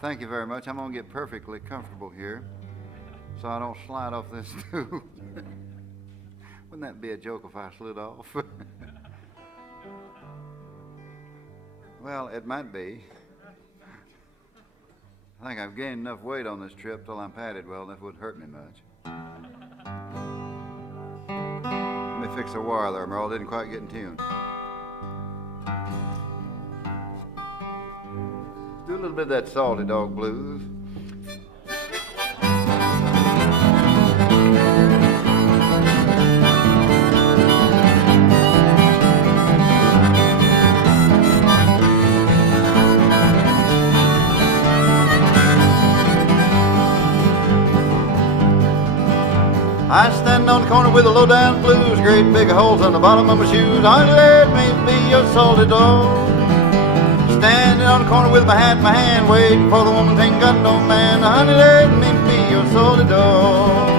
Thank you very much. I'm going to get perfectly comfortable here so I don't slide off this stool. Wouldn't that be a joke if I slid off? Well, it might be. I think I've gained enough weight on this trip till I'm padded well enough it wouldn't hurt me much. Let me fix the wire there, Merle. Didn't quite get in tune. Do a little bit of that Salty Dog Blues. I stand on the corner with the low-down blues, great big holes on the bottom of my shoes. Honey, let me be your salty dog. Standing on the corner with my hat in my hand, waiting for the woman that ain't got no man. Honey, let me be your salty dog.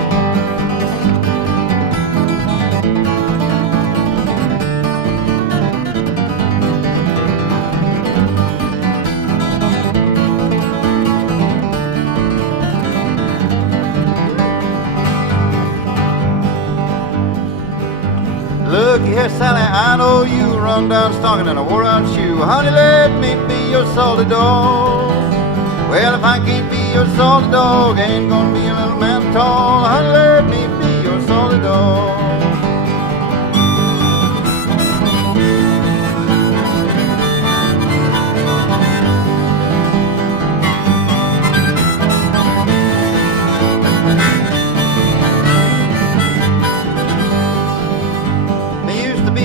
Look here, Sally, I know you run down stocking in a wore-out shoe. Honey, let me be your salty dog. Well, if I can't be your salty dog, ain't gonna be a little man tall. Honey, let me be your salty dog.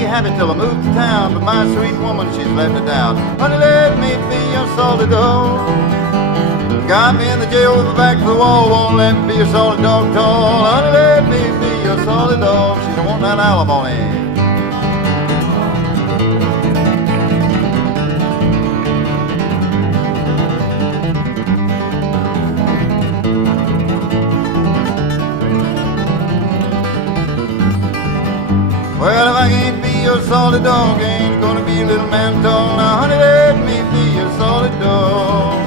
Happy till I moved to town, but my sweet woman, she's let me down. Honey, let me be your salty dog. Got me in the jail with my back to the wall, won't let me be your salty dog tall. Honey, let me be your salty dog. She don't want that alimony. Well, if I can't be your salty dog, ain't gonna be a little man tall. Now, honey, let me be your salty dog.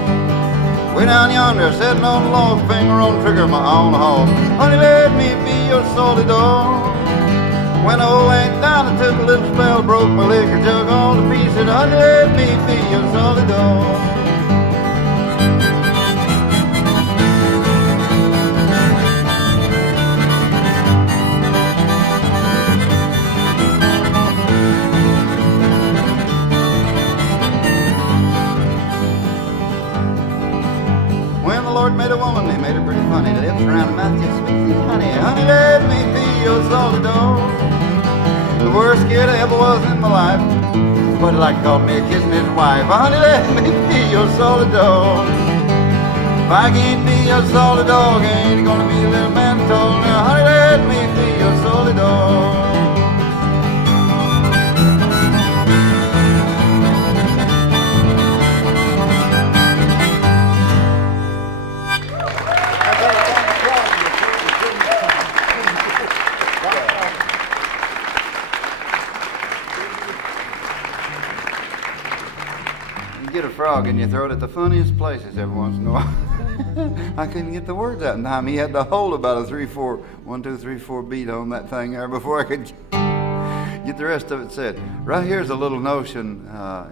Way down yonder, sitting on the log, finger on trigger of my own hog. Honey, let me be your salty dog. When I went down, I took a little spell, broke my liquor jug all to pieces. Honey, let me be your salty dog. Made a woman, he made her pretty funny. The lips around her mouth just sweet as honey. Honey, let me be your salty dog. The worst kid I ever was in my life. But he like called me a kissing his wife. Honey, let me be your salty dog. If I can't be your salty dog, ain't gonna be a little man tall. Now, honey, let me be your salty dog. Get a frog in your throat at the funniest places every once in a while. I couldn't get the words out in time. He had to hold about a 3-4, 1, 2, 3, 4 beat on that thing there before I could get the rest of it said. Right here's a little notion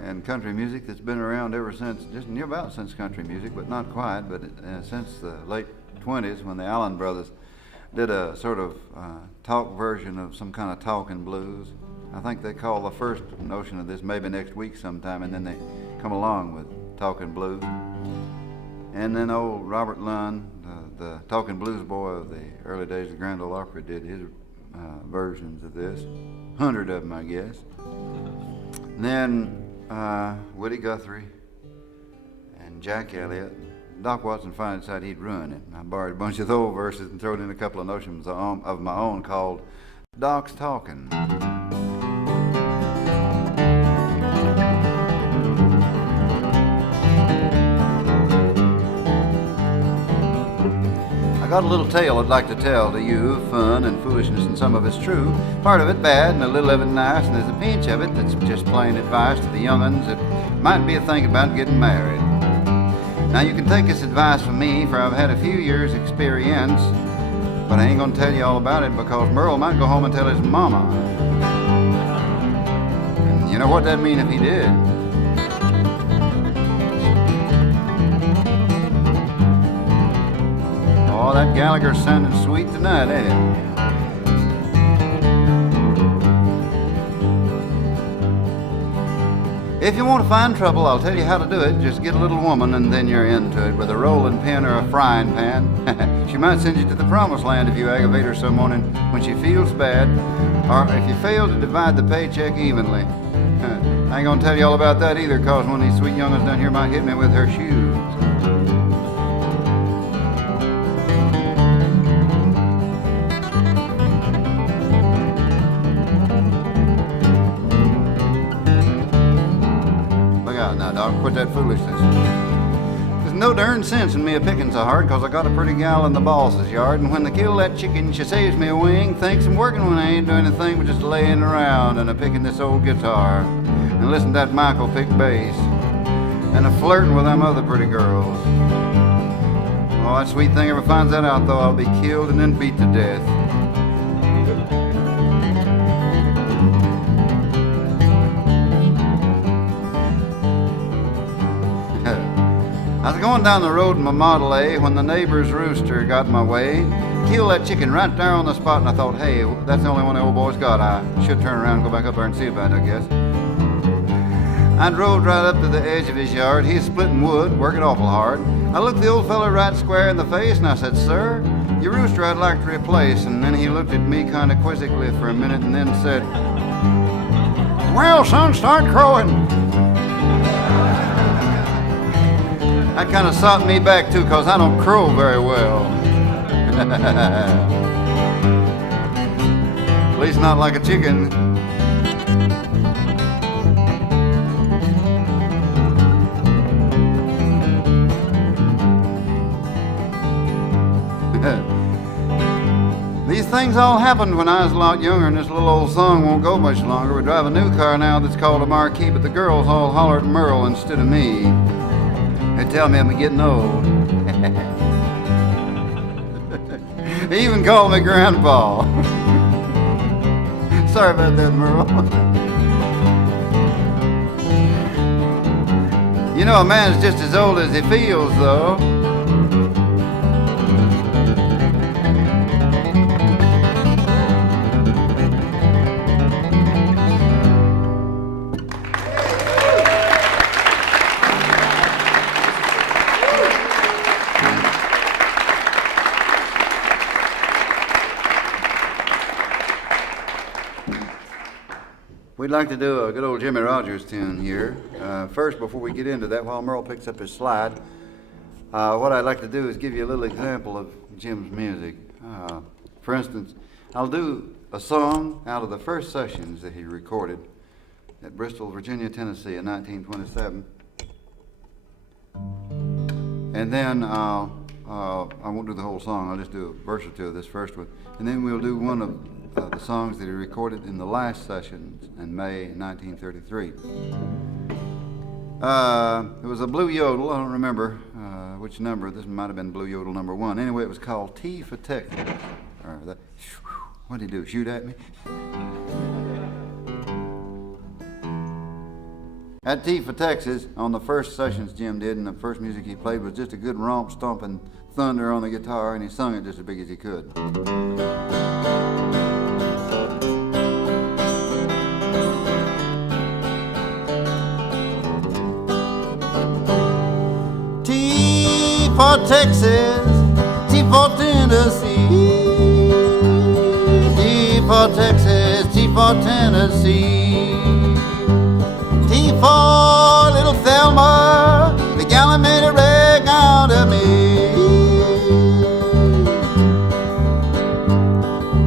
in country music that's been around ever since, just near about since country music, but not quite, but since the late 20s when the Allen brothers did a sort of talk version of some kind of talking blues. I think they call the first notion of this maybe next week sometime, and then they come along with Talking Blues. And then old Robert Lund, the Talking Blues boy of the early days of the Grand Ole Opry, did his versions of this. 100 of them, I guess. And then Woody Guthrie and Jack Elliott. Doc Watson finally decided he'd ruin it. I borrowed a bunch of those verses and threw in a couple of notions of my own called Doc's Talkin'. I got a little tale I'd like to tell to you, fun and foolishness and some of it's true. Part of it bad and a little of it nice, and there's a pinch of it that's just plain advice to the young'uns that might be a thinking about getting married. Now you can take this advice from me, for I've had a few years' experience, but I ain't gonna tell you all about it because Merle might go home and tell his mama. And you know what that'd mean if he did? Oh, that Gallagher's sounding sweet tonight, ain't it? If you want to find trouble, I'll tell you how to do it. Just get a little woman and then you're into it with a rolling pin or a frying pan. She might send you to the promised land if you aggravate her some morning when she feels bad, or if you fail to divide the paycheck evenly. I ain't gonna tell you all about that either, cause one of these sweet young'uns down here might hit me with her shoes. Now, Doc, quit that foolishness. There's no darn sense in me a-picking so hard, cause I got a pretty gal in the boss's yard, and when they kill that chicken, she saves me a wing, thinks I'm working when I ain't doing anything but just laying around and a-picking this old guitar, and listen to that Michael pick bass, and a-flirting with them other pretty girls. Oh, that sweet thing ever finds that out, though, I'll be killed and then beat to death. I was going down the road in my Model A when the neighbor's rooster got in my way. Killed that chicken right there on the spot, and I thought, hey, that's the only one the old boy's got. I should turn around and go back up there and see about it, I guess. I drove right up to the edge of his yard. He's splitting wood, working awful hard. I looked the old fella right square in the face, and I said, sir, your rooster I'd like to replace. And then he looked at me kind of quizzically for a minute and then said, well, son, start crowing. That kind of socked me back, too, because I don't crow very well. At least not like a chicken. These things all happened when I was a lot younger, and this little old song won't go much longer. We drive a new car now that's called a Marquis, but the girls all holler at Merle instead of me. They tell me I'm getting old. They even call me Grandpa. Sorry about that, Merle. You know, a man's just as old as he feels, though. We'd like to do a good old Jimmy Rogers tune here. First, before we get into that, while Merle picks up his slide, what I'd like to do is give you a little example of Jim's music. For instance, I'll do a song out of the first sessions that he recorded at Bristol, Virginia, Tennessee in 1927. And then I won't do the whole song, I'll just do a verse or two of this first one. And then we'll do one of the songs that he recorded in the last sessions in May 1933. It was a blue yodel. I don't remember which number. This might have been blue yodel number 1. Anyway, it was called T for Texas. What did he do, shoot at me? At T for Texas, on the first sessions Jim did, and the first music he played was just a good romp stomping thunder on the guitar, and he sung it just as big as he could. T for Texas, T for Tennessee, T for Texas, T for Tennessee, T for little Thelma, the gal made a wreck out of me.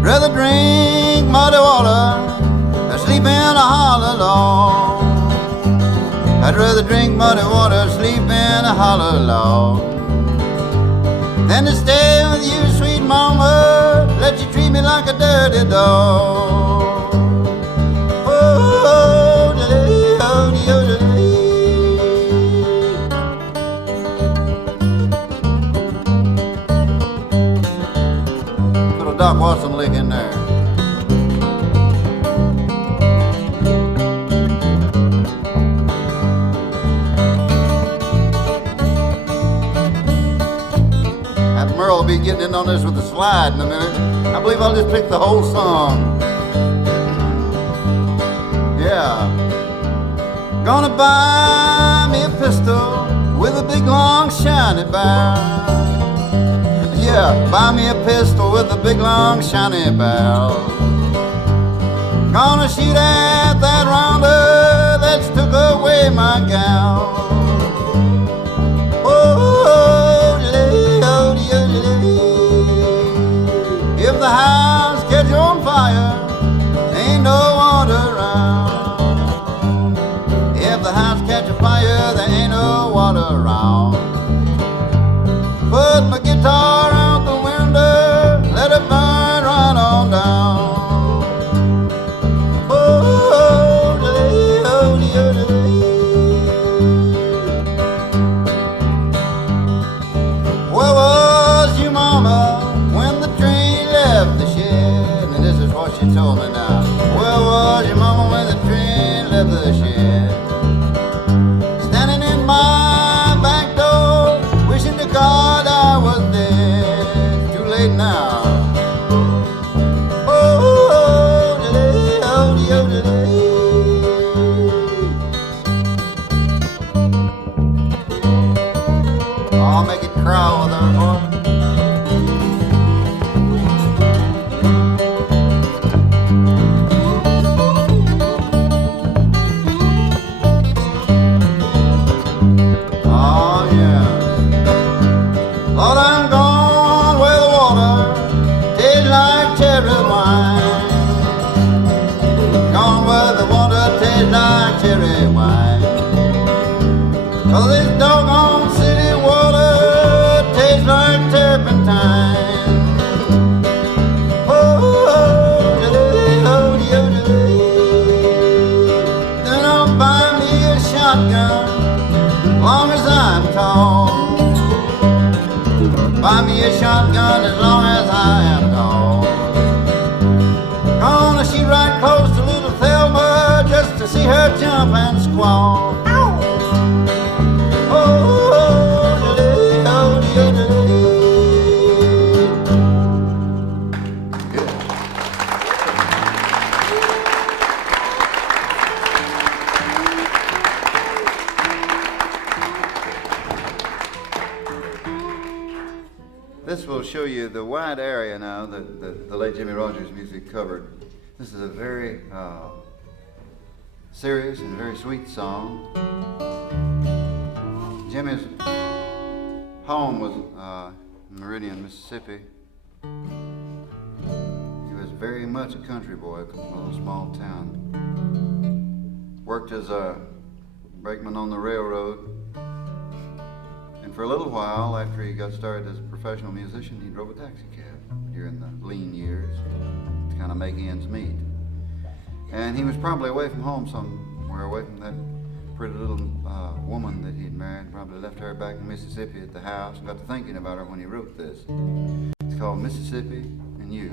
Rather drink muddy water or sleep in a hollow log. I'd rather drink muddy water, sleep in a hollow log, than to stay with you, sweet mama, let you treat me like a dirty dog. Oh, be getting in on this with the slide in a minute. I believe I'll just pick the whole song. Yeah. Gonna buy me a pistol with a big long shiny barrel. Yeah, buy me a pistol with a big long shiny barrel. Gonna shoot at that rounder that's took away my gal. If the house catch on fire, ain't no water around. If the house catch a fire, there ain't no water around. Put my guitar out the window, let it burn right on down. Where was your mama when the train left the shed? And this is what she told me now. Where was your mama when the train left the shed? Standing in my back door, wishing to God I was dead. It's too late now. I'll make it cry with her, boy. Oh, yeah. Lord, I'm gone where the water tastes like cherry wine. Gone where the water tastes like cherry wine. 'Cause this doggone city water tastes like turpentine. Then I'll buy me a shotgun, long as I'm tall. Buy me a shotgun as long as I am tall. Gonna shoot right close to little Thelma just to see her jump and squall. This will show you the wide area now that the late Jimmie Rodgers' music covered. This is a very serious and very sweet song. Jimmy's home was Meridian, Mississippi. He was very much a country boy from a little small town. Worked as a brakeman on the railroad. And for a little while, after he got started as a professional musician, he drove a taxi cab during the lean years to kind of make ends meet. And he was probably away from home somewhere, away from that pretty little woman that he'd married, probably left her back in Mississippi at the house, and got to thinking about her when he wrote this. It's called Mississippi and You.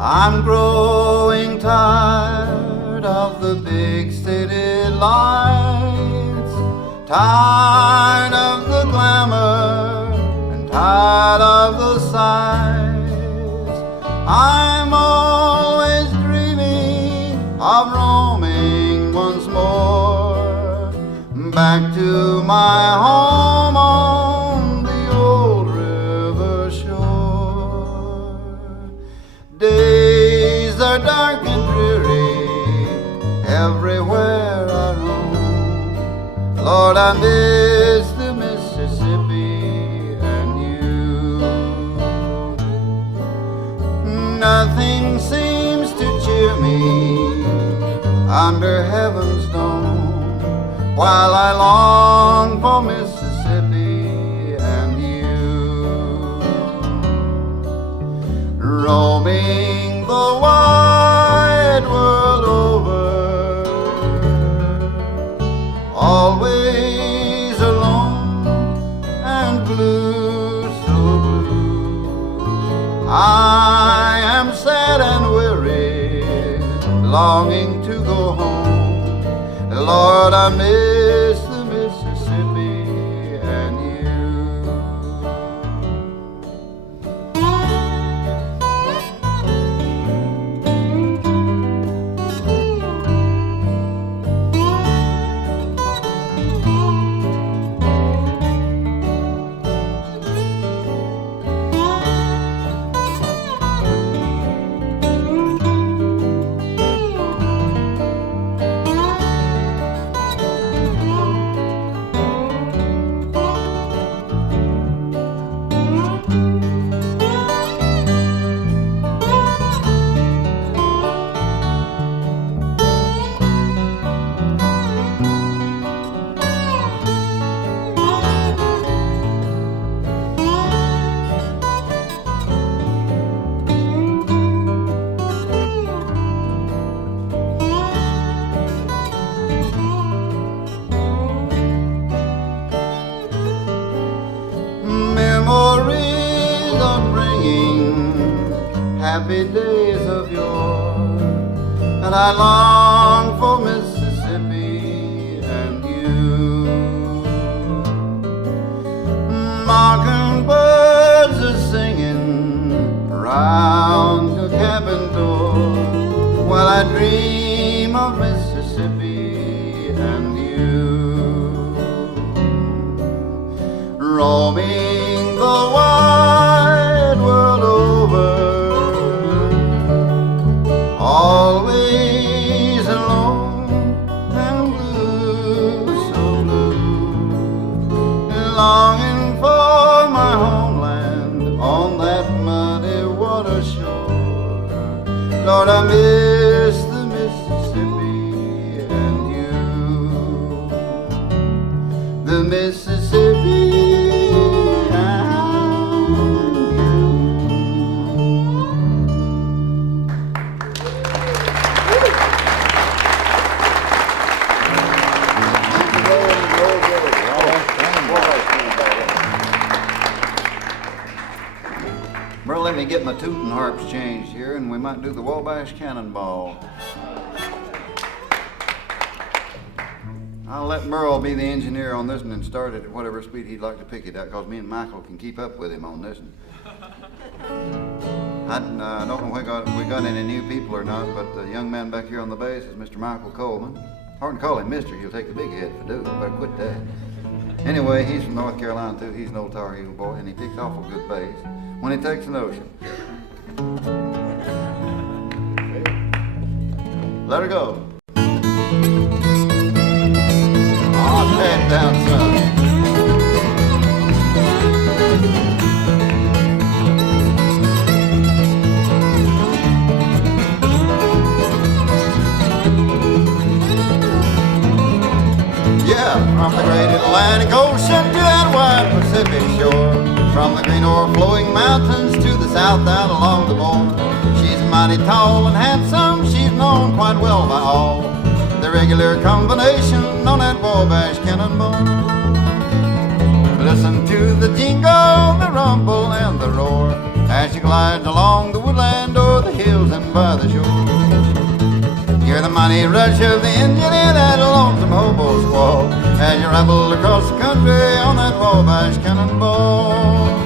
I'm growing tired of the big city lights, tired of the glamour and tired of the sights. I'm always dreaming of roaming once more back to my home on the old river shore. Days are dark and dreary everywhere I roam. Lord, I miss the Mississippi and you. Nothing seems to cheer me under heaven's dome, while I long for Mississippi and you. Roaming the wide world over, always alone and blue. Lord, I miss the Mississippi and you. Memories are bringing happy days of yore, and I long for Mississippi and you. Mockingbirds are singing around the cabin door while I dream of Mississippi and you. Roaming the wide world over, always alone and blue, so blue, longing for my homeland on that muddy water shore. Lord, I miss the Mississippi and you. The Mississippi. Merle, let me get my tootin' harps changed here, and we might do the Wabash Cannonball. I'll let Merle be the engineer on this one and start it at whatever speed he'd like to pick it at, because me and Michael can keep up with him on this one. I don't know if we got any new people or not, but the young man back here on the bass is Mr. Michael Coleman. Hard to call him Mister, he'll take the big head if I do. Better quit that. Anyway, he's from North Carolina too. He's an old Tar Heel boy, and he picks awful good bass when he takes a notion. Let her go. Oh, tear it down, son. Yeah, from the great Atlantic Ocean to that wide Pacific shore, from the green o'erflowing mountains to the south down along the board. She's mighty tall and handsome, she's known quite well by all. The regular combination on that Wabash Cannonball. Listen to the jingle, the rumble, and the roar as she glides along the woodland o'er the hills and by the shore. Hear the mighty rush of the engine in that lonesome hobo squall as you ramble across the country on that Wabash Cannonball.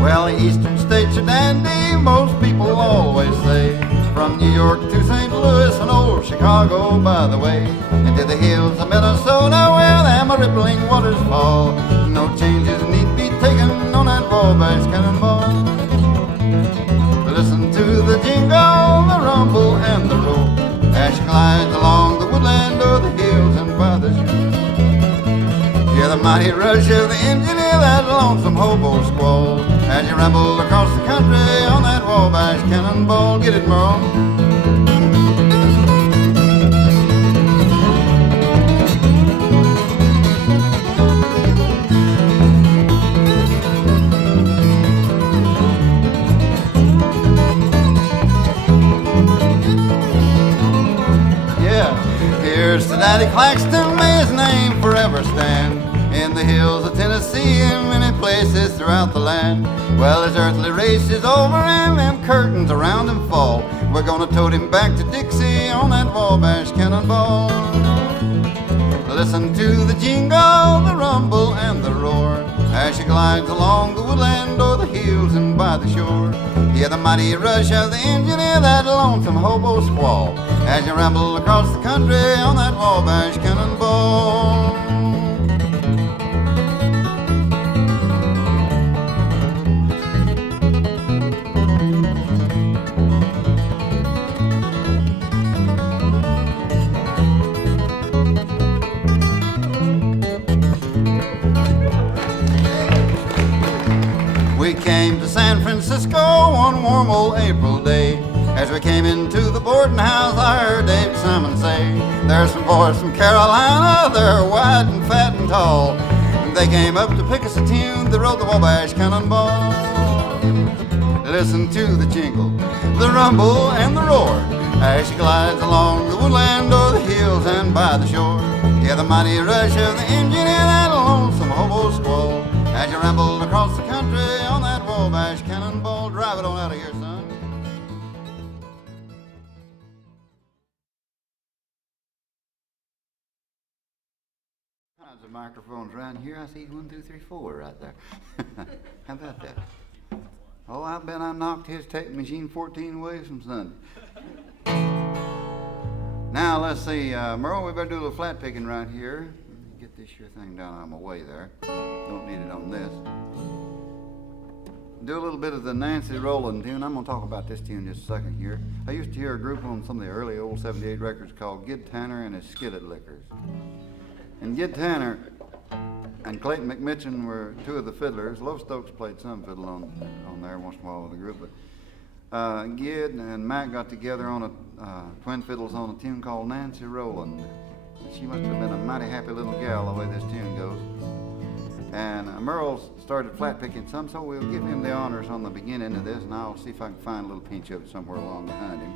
Well, the eastern states are dandy, most people always say. From New York to St. Louis and old Chicago, by the way, into the hills of Minnesota where them rippling waters fall. No changes need be taken on that Wabash Cannonball. Listen to the jingle, the rumble, and the roar as she glides along the woodland or the hills and by the shore. Hear the mighty rush of the engine in that lonesome hobo squall as you ramble across the country on that Wabash Cannonball. Get it, Merle? Yeah. Here's to Daddy Claxton, may his name forever stand in the hills of Tennessee and many places throughout the land. Well, his earthly race is over and them curtains around him fall. We're gonna tote him back to Dixie on that Wabash Cannonball. Listen to the jingle, the rumble, and the roar as she glides along the woodland o'er the hills and by the shore. Hear the mighty rush of the engine, hear that lonesome hobo squall as you ramble across the country on that Wabash Cannonball. We came to San Francisco one warm old April day. As we came into the boarding house, I heard Dave Simon say, there's some boys from Carolina, they're wide and fat and tall. And they came up to pick us a tune that wrote the Wabash Cannonball. Listen to the jingle, the rumble, and the roar as she glides along the woodland o'er the hills and by the shore. Hear the mighty rush of the engine in that lonesome hobo squall as you ramble across the country on that Wabash Cannonball. Drive it on out of here, son. Kinds of microphones around here. I see 1, 2, 3, 4 right there. How about that? Oh, I bet I knocked his tape machine 14 away from Sunday. Now, let's see. Merle, we better do a little flat picking right here. Let me get this here thing down out of my way there. Don't need it on this. Do a little bit of the Nancy Rowland tune. I'm going to talk about this tune just a second here. I used to hear a group on some of the early old 78 records called Gid Tanner and his Skillet Lickers. And Gid Tanner and Clayton McMitchen were two of the fiddlers. Low Stokes played some fiddle on there once in a while with the group. But Gid and Mac got together on twin fiddles on a tune called Nancy Rowland. She must have been a mighty happy little gal the way this tune goes. And Merle started flat picking some, so we'll give him the honors on the beginning of this, and I'll see if I can find a little pinch of it somewhere along behind him.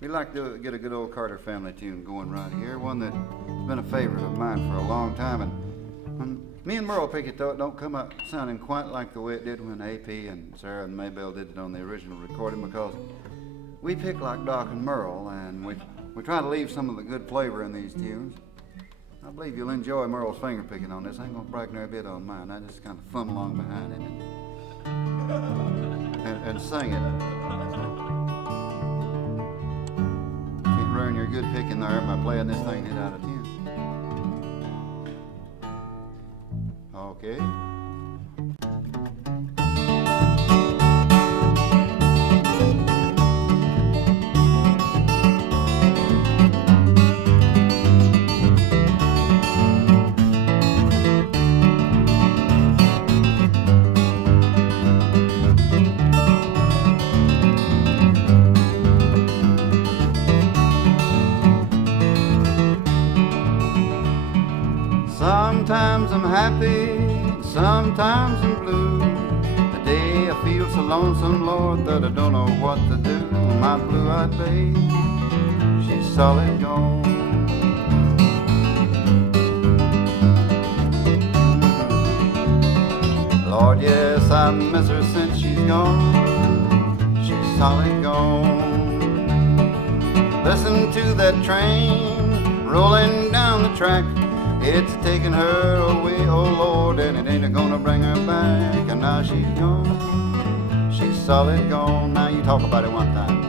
We'd like to get a good old Carter family tune going right here, one that's been a favorite of mine for a long time. And me and Merle pick it, though, it don't come up sounding quite like the way it did when AP and Sarah and Maybelle did it on the original recording, because we pick like Doc and Merle, and we try to leave some of the good flavor in these tunes. I believe you'll enjoy Merle's finger picking on this. I ain't gonna brag nary bit on mine. I just kind of thumb along behind him and sing it. Can't ruin your good picking there by playing this thing hit out of tune. Okay. Sometimes I'm happy, sometimes I'm blue. The day I feel so lonesome, Lord, that I don't know what to do. My blue-eyed babe, she's solid gone. Lord, yes, I miss her since she's gone. She's solid gone. Listen to that train rolling down the track. It's taking her away, oh Lord, and it ain't gonna bring her back. And now she's gone, she's solid gone. Now you talk about it one time.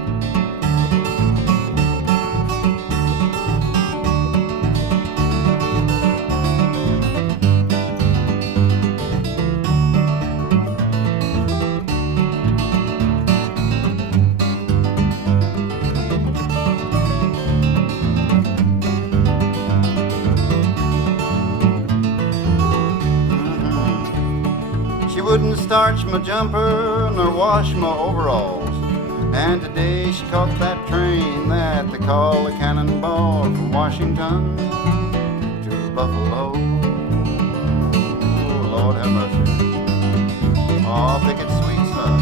Wouldn't starch my jumper nor wash my overalls. And today she caught that train that they call a Cannonball from Washington to Buffalo. Oh, Lord have mercy. Oh, picket sweet stuff.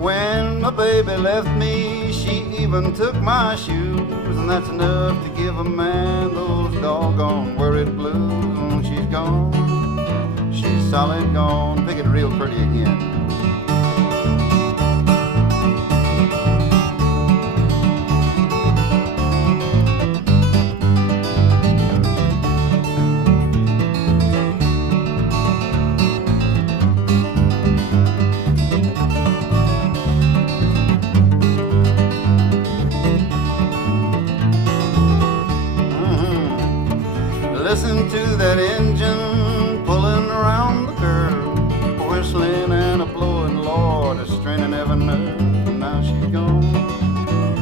When my baby left me, she even took my shoes. And that's enough to give a man those doggone worried blues. She's gone, she's solid gone. Pick it real pretty again. Listen to that engine pulling around the curve, whistling and a blowing, Lord, a straining every nerve. And now she's gone,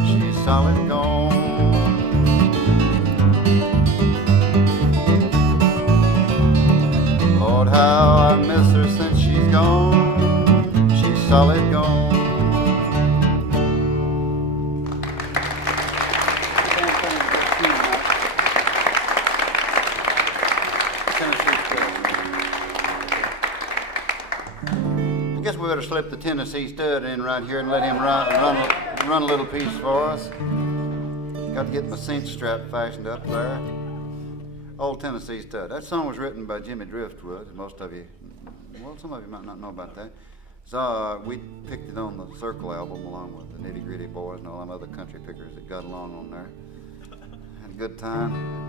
she's solid gone. Lord, how I miss her since she's gone, she's solid gone. I guess we better slip the Tennessee stud in right here and let him run a little piece for us. Got to get my cinch strap fashioned up there. Old Tennessee stud. That song was written by Jimmy Driftwood. Most of you, well, some of you might not know about that. So we picked it on the Circle album along with the Nitty Gritty Boys and all them other country pickers that got along on there. Had a good time.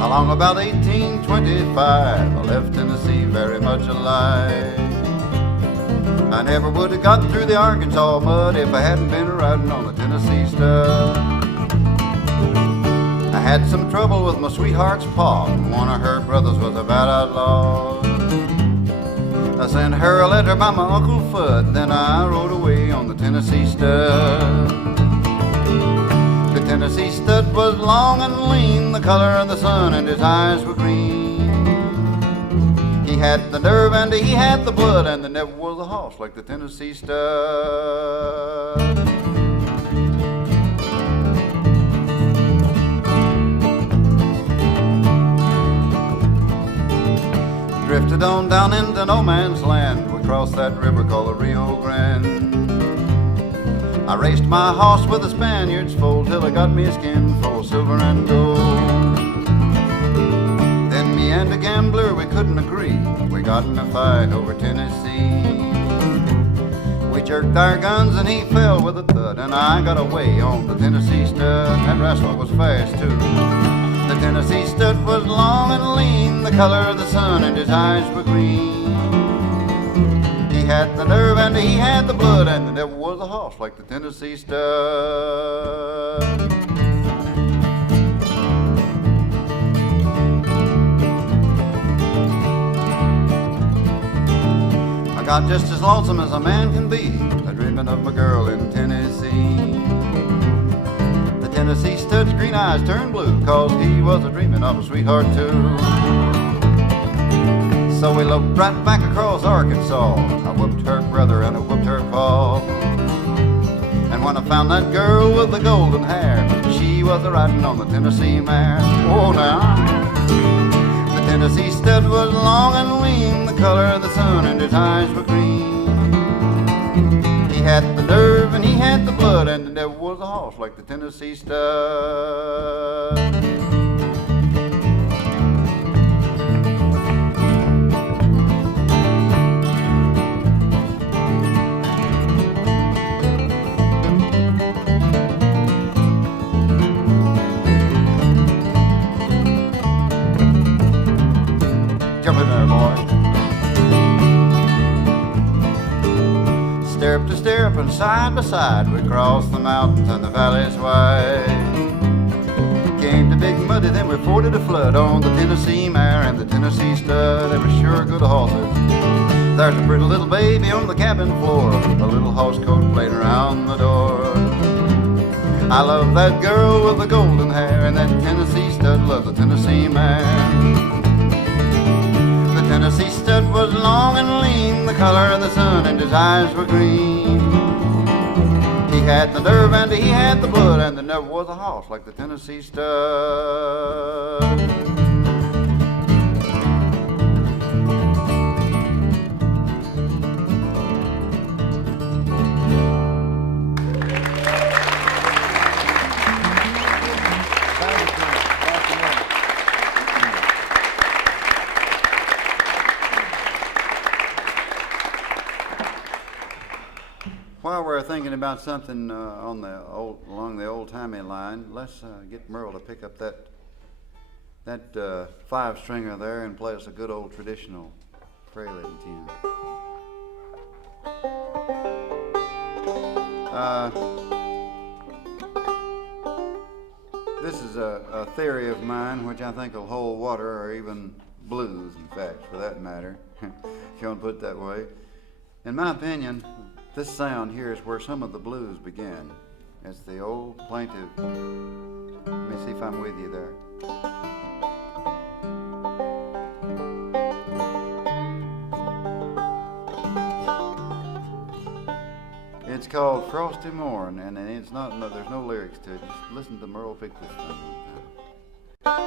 Along about 1825, I left Tennessee very much alive. I never would have got through the Arkansas mud if I hadn't been riding on the Tennessee stud. I had some trouble with my sweetheart's pa, and one of her brothers was a bad outlaw. I sent her a letter by my Uncle Fudd, then I rode away on the Tennessee stud. The Tennessee stud was long and lean, the color of the sun, and his eyes were green. He had the nerve and he had the blood, and there never was a horse like the Tennessee stud. Drifted on down into no man's land. We crossed that river called the Rio Grande. I raced my horse with the Spaniard's foal till I got me a skin full of silver and gold. Then me and a gambler, we couldn't agree. We got in a fight over Tennessee. We jerked our guns and he fell with a thud, and I got away on the Tennessee stud. That rascal was fast too. The Tennessee stud was long and lean, the color of the sun, and his eyes were green. He had the nerve and he had the blood, and there was a horse like the Tennessee stud. I got just as lonesome as a man can be, a-dreaming of my girl in Tennessee. The Tennessee stud's green eyes turned blue, 'cause he was a-dreaming of a sweetheart too. So we loped right back across Arkansas. I whooped her brother and I whooped her pa. And when I found that girl with the golden hair, she was a-riding on the Tennessee mare. Oh, now the Tennessee stud was long and lean, the color of the sun, and his eyes were green. He had the nerve and he had the blood, and there was a horse like the Tennessee stud. Jump in there, boy. Stirrup to stirrup and side by side, we crossed the mountains and the valleys wide. Came to Big Muddy, then we forded a flood on the Tennessee mare and the Tennessee stud. They were sure good horses. There's a pretty little baby on the cabin floor, a little horse coat playing around the door. I love that girl with the golden hair, and that Tennessee stud loves the Tennessee mare. Tennessee stud was long and lean, the color of the sun, and his eyes were green. He had the nerve and he had the blood, and there never was a horse like the Tennessee stud. While we're thinking about something along the old-timey line, let's get Merle to pick up that five-stringer there and play us a good old traditional prelude tune. This is a theory of mine which I think will hold water, or even blues, in fact, for that matter, if you want to put it that way. In my opinion, this sound here is where some of the blues began. It's the old plaintive. Let me see if I'm with you there. It's called Frosty Morn, and it's not. No, there's no lyrics to it. Just listen to Merle pick this thing one time.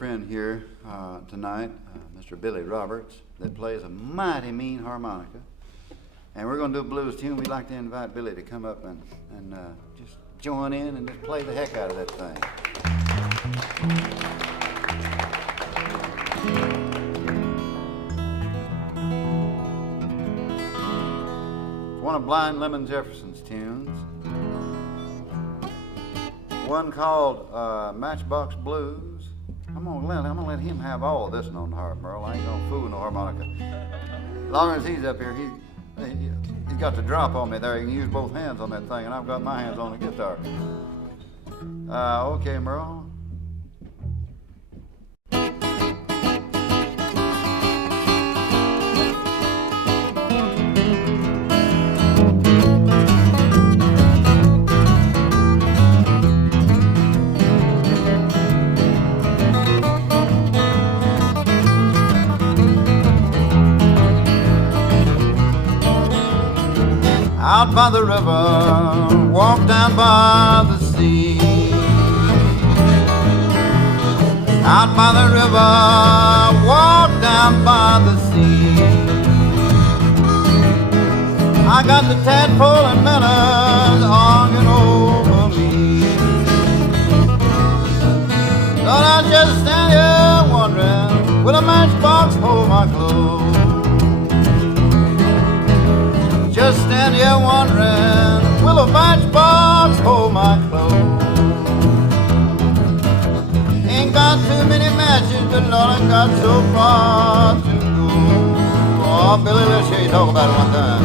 friend here tonight, Mr. Billy Roberts, that plays a mighty mean harmonica. And we're going to do a blues tune. We'd like to invite Billy to come up and just join in and just play the heck out of that thing. It's one of Blind Lemon Jefferson's tunes. One called Matchbox Blues. I'm gonna let him have all of this on the harp, Merle. I ain't gonna fool no harmonica. As long as he's up here, he's got the drop on me there. He can use both hands on that thing, and I've got my hands on the guitar. Okay, Merle. Out by the river, walk down by the sea. Out by the river, walk down by the sea. I got the tadpole and minnows hanging over me. Lord, I just stand here wondering, will a matchbox hold my clothes? Just stand here wondering, will a matchbox hold my clothes? Ain't got too many matches, but Lord, I got so far to go. Oh, Billy, let's hear you talk about it one time.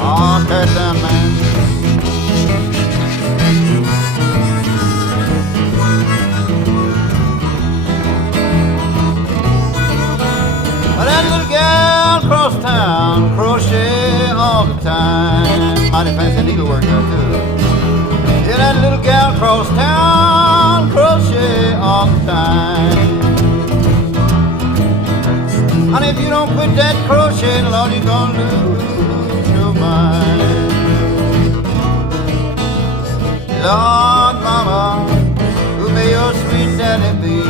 Oh, tear it down, man. That little gal across town, crochet all the time. Mighty fancy needlework there too. Yeah, that little gal across town, crochet all the time. Honey, if you don't quit that crochet, Lord, you're gonna lose your mind. Lord, mama, who may your sweet daddy be?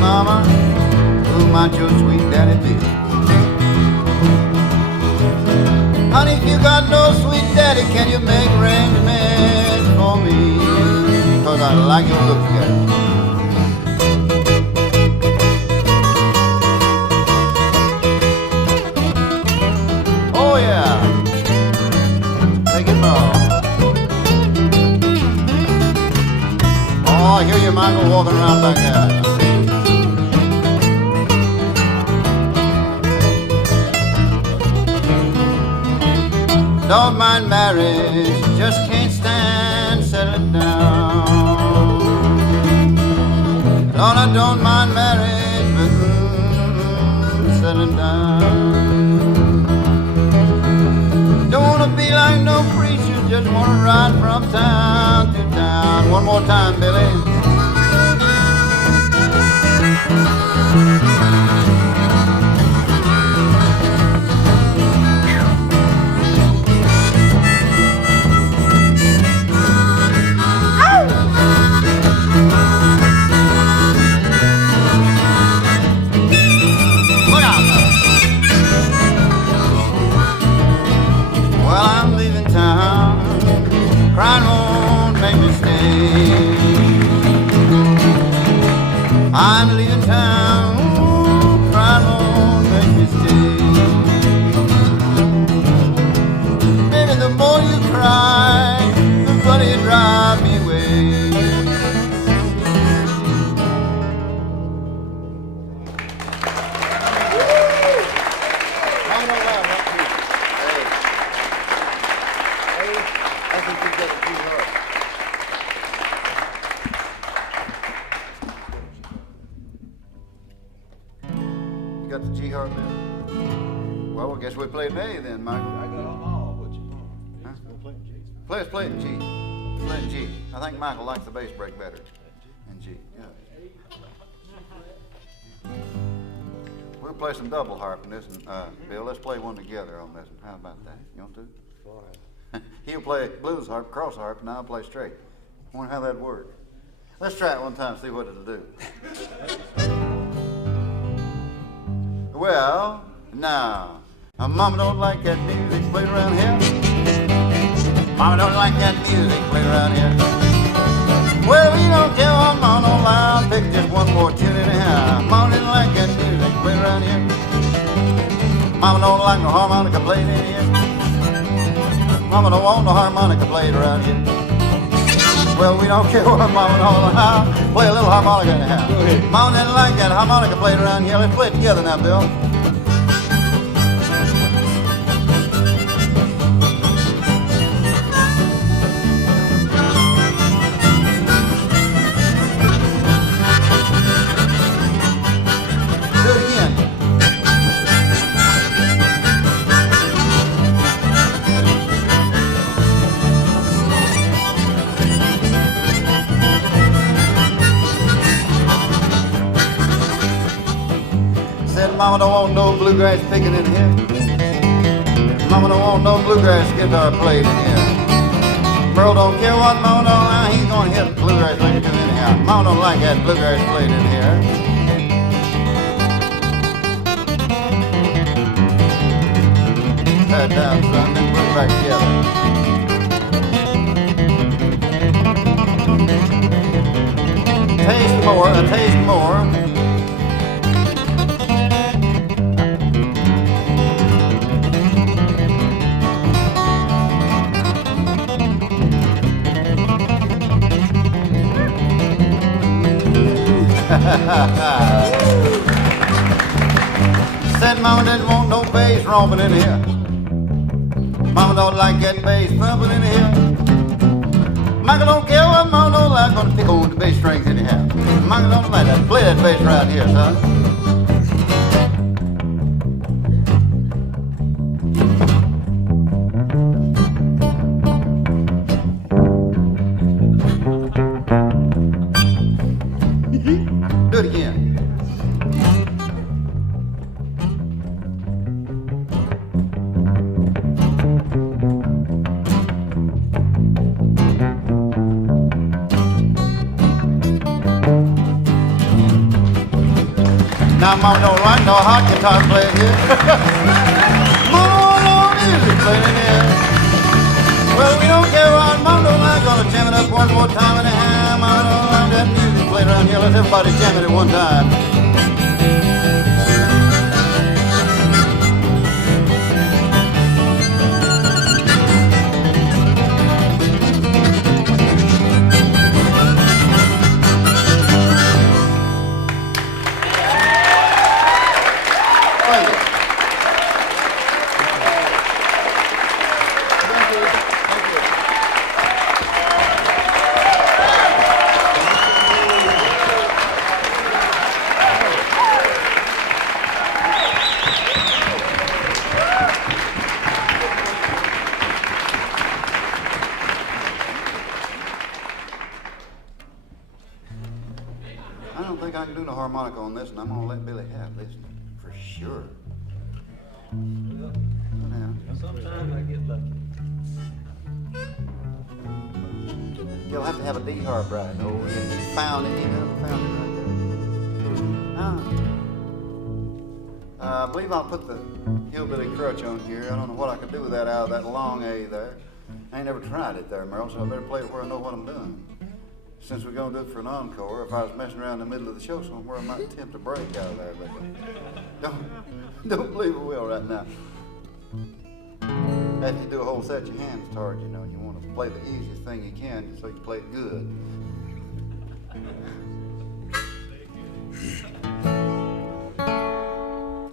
Mama, who might your sweet daddy be? Honey, if you got no sweet daddy, can you make arrangements for me? Because I like your looks, girl. Oh yeah, take it more. Oh, I hear you, Michael, walking around back there. Don't mind marriage, just can't stand settling down. Lord, I don't mind marriage, but settling down. Don't wanna be like no preacher, just wanna ride from town to town. One more time, Billy. Crying won't make me stay. I'm leaving town. Crying won't make me stay. Baby, the more you cry, the funnier you drive me away. Got the G harp now? Well, I guess we play an A then, Michael. I got them all. What you want? Huh? We'll play in G. Play it in G. Play it in G. I think Michael likes the bass break better in G. Yeah. we'll play some double harp in this, and Bill, let's play one together on this one. How about that? You want to? He'll play blues harp, cross harp, and I'll play straight. I wonder how that'd work. Let's try it one time, see what it'll do. Well, now, Mama don't like that music played around here. Mama don't like that music played around here. Well, we don't care what Mama don't like. I'll pick just one more tune anyhow. Mama didn't like that music played around here. Mama don't like no harmonica played in here. Mama don't want no harmonica played around here. Well, we don't care what Mama don't like. Play a little harmonica anyhow. Mama didn't like that harmonica played around here. Let's play it together now, Bill. Mama don't want no bluegrass picking in here. Mama don't want no bluegrass guitar played in here. Merle don't care what Mama don't like. He's gonna hit bluegrass like it do anyhow. Mama don't like that bluegrass played in here. Tie it down, son, then put it back together. Taste more, a taste more. Said Mama didn't want no bass romping in here. Mama don't like that bass thumping in here. Michael don't care what Mama don't like. Gonna pick on the bass strings anyhow. Michael don't like that. Play that bass right here, son. Do it again. Now Mama don't like no hot guitar playing here. Mama no music playing in here. Well, we don't care what Mama don't like. Gonna jam it up one more time anyhow. Mama don't like that music played around here. Let's everybody jam it at one time. I don't think I can do no harmonica on this, and I'm gonna let Billy have this for sure. Sometimes I get lucky. You'll have to have a D harp right. Oh, he found it, found it right there. I believe I'll put the hillbilly crutch on here. I don't know what I could do with that out of that long A there. I ain't never tried it there, Merle, so I better play it where I know what I'm doing. Since we're going to do it for an encore, if I was messing around in the middle of the show somewhere, I might attempt a break out of there. But don't believe it will right now. After you do a whole set, your hands tired, you know. You want to play the easiest thing you can so you can play it good.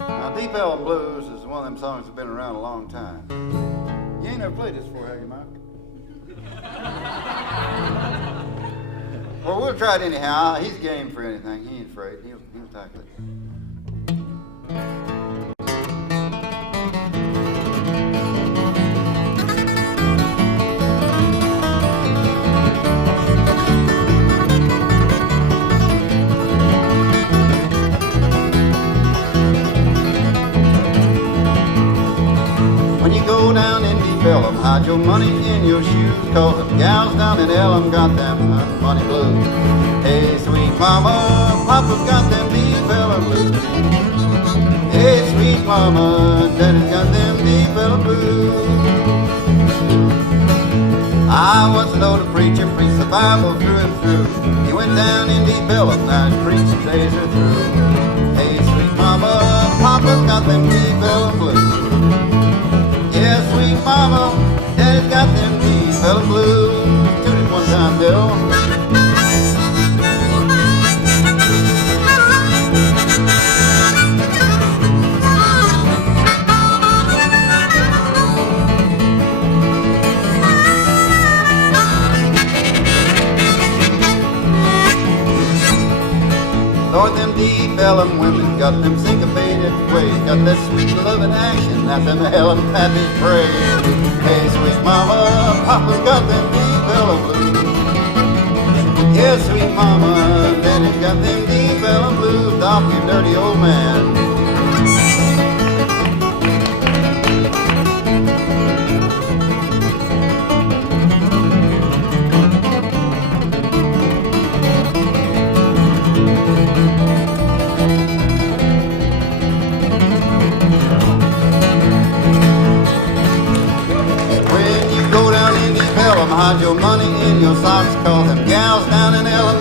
Now, Deep Elem Blues is one of them songs that's been around a long time. You ain't never played this before, have you, Mike? Well, we'll try it anyhow. He's game for anything. He ain't afraid. He'll tackle it. Elem, hide your money in your shoes, 'cause the gals down in Elem got them money blues. Hey, sweet mama, Papa's got them deep Elem blues. Hey, sweet mama, Daddy's got them deep Elem blues. I once knowed a preacher preached the Bible through and through. He went down in deep Elem, now his preaching days are through. Hey, sweet mama, Papa's got them deep Elem blues. Yeah, sweet mama, Daddy's got them deep Elem blues. Do it one time, Bill. Lord, them deep Elem women got them syncopated ways, got that sweet loving action that them Elem pappies pray. Hey, sweet mama, Papa's got them deep Elem blues. Yeah, sweet mama, Daddy's got them deep Elem blues. Doc, you dirty old man. Hide your money in your socks, 'cause them gals down in Elem